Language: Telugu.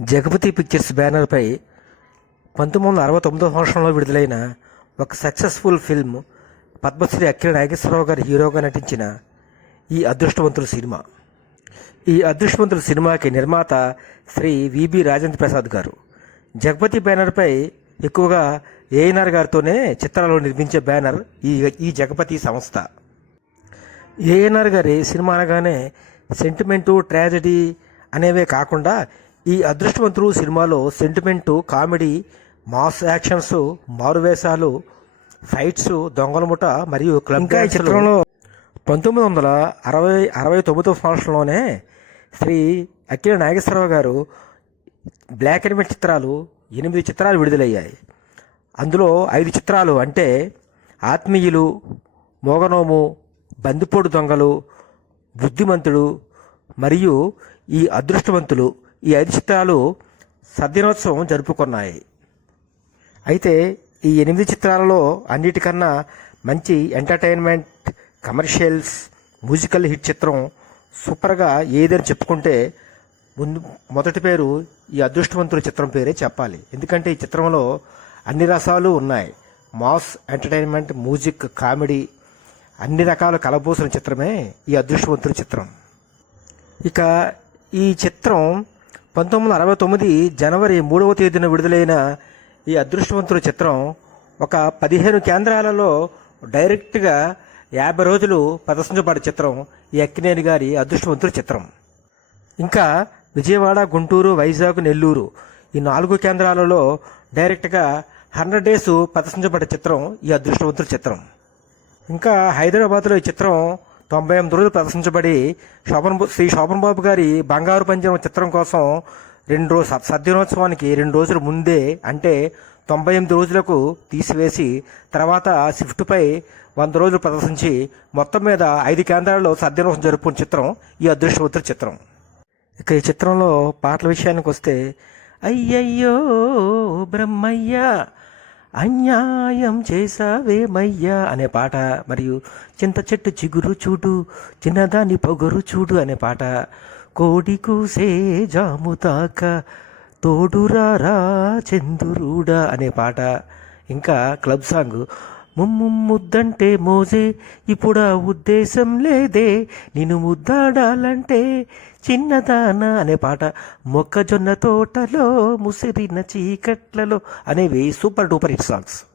జగపతి పిక్చర్స్ బ్యానర్పై పంతొమ్మిది వందల అరవై తొమ్మిదో సంవత్సరంలో విడుదలైన ఒక సక్సెస్ఫుల్ ఫిల్మ్ పద్మశ్రీ అఖిల నాగేశ్వరరావు గారి హీరోగా నటించిన ఈ అదృష్టవంతుల సినిమా. ఈ అదృష్టవంతుల సినిమాకి నిర్మాత శ్రీ విబి రాజేంద్ర ప్రసాద్ గారు. జగపతి బ్యానర్పై ఎక్కువగా ఏఎన్ఆర్ గారితోనే చిత్రాలు నిర్మించే బ్యానర్ ఈ ఈ జగపతి సంస్థ. ఏఎన్ఆర్ గారి సినిమా అనగానే సెంటిమెంటు ట్రాజడీ అనేవే కాకుండా ఈ అదృష్టవంతులు సినిమాలో సెంటిమెంటు కామెడీ మాస్ యాక్షన్స్ మారువేషాలు ఫైట్స్ దొంగల ముఠ మరియు క్లబ్ ఇంకా ఈ చిత్రంలో పంతొమ్మిది వందల అరవై అరవై తొమ్మిదో సంవత్సరంలోనే శ్రీ అఖిల నాగేశ్వరరావు గారు బ్లాక్ అండ్ వైట్ చిత్రాలు ఎనిమిది చిత్రాలు విడుదలయ్యాయి. అందులో ఐదు చిత్రాలు అంటే ఆత్మీయులు మోగనోము బందిపోడు దొంగలు బుద్ధిమంతుడు మరియు ఈ అదృష్టవంతులు ఈ ఐదు చిత్రాలు సద్దినోత్సవం జరుపుకున్నాయి. అయితే ఈ ఎనిమిది చిత్రాలలో అన్నిటికన్నా మంచి ఎంటర్టైన్మెంట్ కమర్షియల్స్ మ్యూజికల్ హిట్ చిత్రం సూపర్గా ఏదని చెప్పుకుంటే ముందు మొదటి పేరు ఈ అదృష్టవంతుల చిత్రం పేరే చెప్పాలి. ఎందుకంటే ఈ చిత్రంలో అన్ని రసాలు ఉన్నాయి. మాస్ ఎంటర్టైన్మెంట్ మ్యూజిక్ కామెడీ అన్ని రకాల కలబోసిన చిత్రమే ఈ అదృష్టవంతుల చిత్రం. ఇక ఈ చిత్రం పంతొమ్మిది వందల అరవై తొమ్మిది జనవరి మూడవ తేదీన విడుదలైన ఈ అదృష్టవంతుల చిత్రం ఒక పదిహేను కేంద్రాలలో డైరెక్ట్గా యాభై రోజులు ప్రదర్శించబడే చిత్రం ఈ అక్కినేని గారి అదృష్టవంతుల చిత్రం. ఇంకా విజయవాడ గుంటూరు వైజాగ్ నెల్లూరు ఈ నాలుగు కేంద్రాలలో డైరెక్ట్గా హండ్రెడ్ డేస్ ప్రదర్శించబడే చిత్రం ఈ అదృష్టవంతుల చిత్రం. ఇంకా హైదరాబాద్లో ఈ చిత్రం తొంభై ఎనిమిది రోజులు ప్రదర్శించబడి శోభన్ శ్రీ శోభన్ బాబు గారి బంగారు పంజరం చిత్రం కోసం రెండు రోజు స- సద్దినోత్సవానికి రెండు రోజుల ముందే అంటే తొంభై ఎనిమిది రోజులకు తీసివేసి తర్వాత షిఫ్ట్పై వంద రోజులు ప్రదర్శించి మొత్తం మీద ఐదు కేంద్రాల్లో సద్దినోత్సవం జరుపుకున్న చిత్రం ఈ అదృష్టవంతుల చిత్రం. ఇక ఈ చిత్రంలో పాటల విషయానికి వస్తే అయ్యయ్యో బ్రహ్మయ్య అన్యాయం చేసావేమయ్యా అనే పాట మరియు చింత చెట్టు చిగురు చూడు చిన్నదాని పొగరు చూడు అనే పాట కోడి కూసే జాము తాక తోడురారా చందురుడా అనే పాట. ఇంకా క్లబ్ సాంగ్ ముమ్ము ముద్దంటే మోజే ఇప్పుడా ఉద్దేశం లేదే. నిన్ను ముద్దాడాలంటే చిన్నదాన అనే పాట. మొక్కజొన్న తోటలో ముసిరిన చీకట్లలో అనేవి సూపర్ డూపర్ హిట్ సాంగ్స్.